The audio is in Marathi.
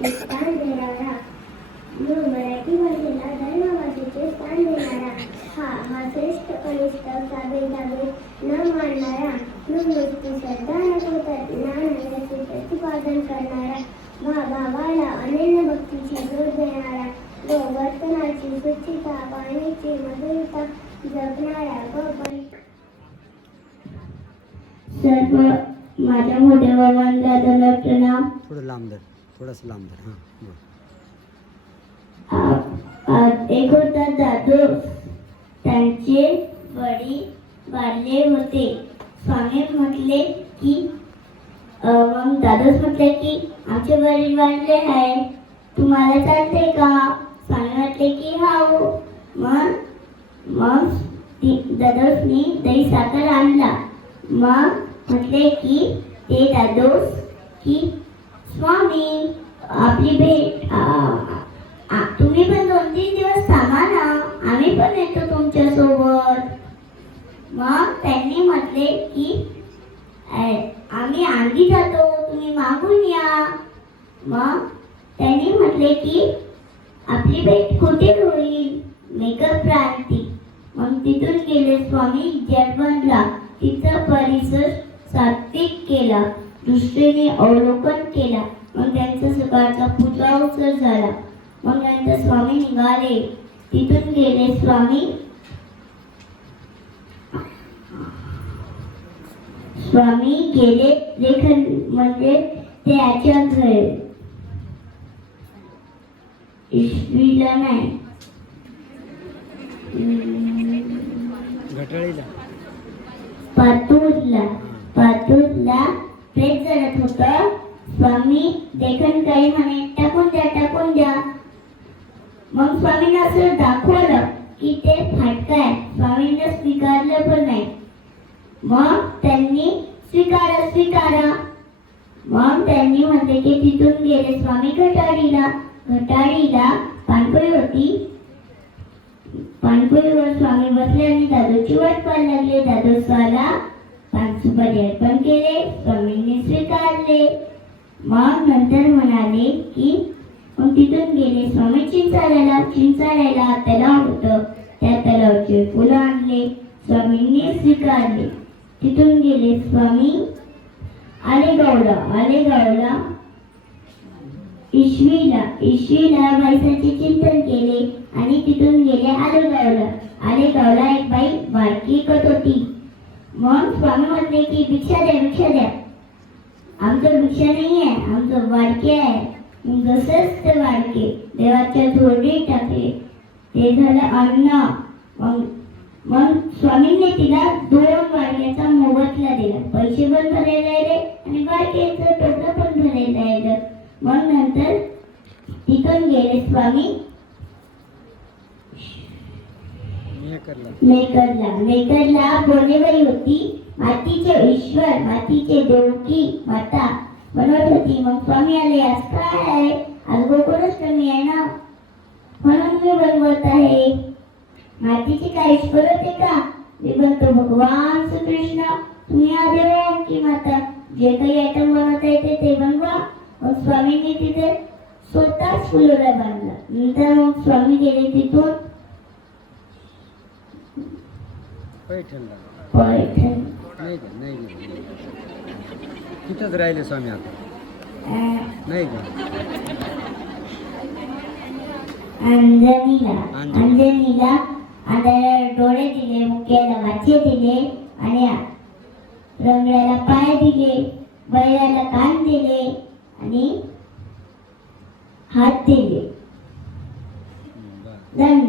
भाषेचे स्थान देणारा, मराठी भाषेला धर्मभाषेचे स्थान देणारा, हा श्रेष्ठ कनिष्ठ भेदाभेद न मानणारा, नुसती श्रद्धा न ठेवता ज्ञानाचे प्रतिपादन करणारा, भावाला अनन्य भक्तीची जोड देणारा, व वर्तनाची स्वच्छता वाणीची मधुरता जपणारा सर्व माझ्या मोठ्या बाबांना प्रणाम. थोडं लांब धर, थोडंसं लांब धर. एक होता दादू, त्यांचे वडील वारले होते. स्वामी म्हटले की मग दादूस म्हटले की आमचे वडील वारले आहे, तुम्हाला चालते का? स्वामी म्हटले की हाऊ. मग दादूसनी दही साखर आणला. मग म्हटले की ते दादूस की स्वामी आपली भेट तुम्ही पण 2-3 दिवस थांबा ना, आम्ही पण येतो तुमच्या सोबत. मग त्यांनी म्हटले की आम्ही आधी जातो, तुम्ही मागून या. मग त्यांनी म्हटले की आपली भेट कुठे होईल? मेकअप क्रांती. मग तिथून गेले स्वामी जर्मनला. तिचा परिसर सात्विक केला, दृष्टीने अवलोकन केला. मग त्यांचा सकाळचा पूजा उत्सव झाला. मग नंतर स्वामी निघाले. तिथून गेले स्वामी गेले लेखन म्हणजे त्याच्या घरी ईश्वीला नाही घटाळीला पातूरला प्रेत जळत होतं. स्वामी देखण काही म्हणे टाकून द्या. मग स्वामींना असं दाखवलं की ते फाटकाय. स्वामींना स्वीकारलं पण नाही. मग त्यांनी स्वीकारा. मग त्यांनी म्हटले की तिथून गेले स्वामी घटाडीला. पाणपोई होती. पाणपोईवर स्वामी बसले आणि दादूची वाट पाहायला लागले. दादूसाला 5 सुपारी अर्पण केले. स्वामींनी स्वीकारले. मग नंतर म्हणाले की मग तिथून गेले स्वामी चिंचाळ्याला तलाव होतं. त्या तलावाचे फुलं आणले. स्वामींनी स्वीकारले. तिथून गेले स्वामी आलेगावला ईश्वीला बाईसाचे चिंतन केले आणि तिथून गेले आलेगावला एक बाई बारकी कट होती. मग स्वामी म्हटले की भिक्षा द्या. आमचं भिक्षा नाही आहे, आमचं वाडके आहे. जसंच ते वाडके देवाच्या जोडीत टाकले. ते झालं अन्न. मग स्वामींनी तिला 2 वाडक्याचा मोबदला दिला. पैसे पण भरायला राहिले आणि वाडक्याचं टोपलं पण भरायला राहिलं. मग नंतर तिथून गेले स्वामी मेकरला बोनेबाई होती. मातीचे ईश्वर, मातीचे देवकी माता बनवत होती. मग स्वामी आले, आज काय आहे? आज गोकुळच कमी आहे ना, म्हणून मी बनवत आहे. मातीचे काय ईश्वर होते का? मी बनतो भगवान श्रीकृष्ण. तुम्ही आदेव की माता जे काही आयटम बनवता येते ते बनवा. मग स्वामींनी तिथे स्वतःच फुलोरा बांधला. नंतर मग स्वामी गेले तिथून पैठण. तिथंच राहिले स्वामी आता नाही का? अंजनीला डोळे दिले, मुक्याला वाचे दिले आणि रंगड्याला पाय दिले, बैलाला कान दिले आणि हात दिले. दंड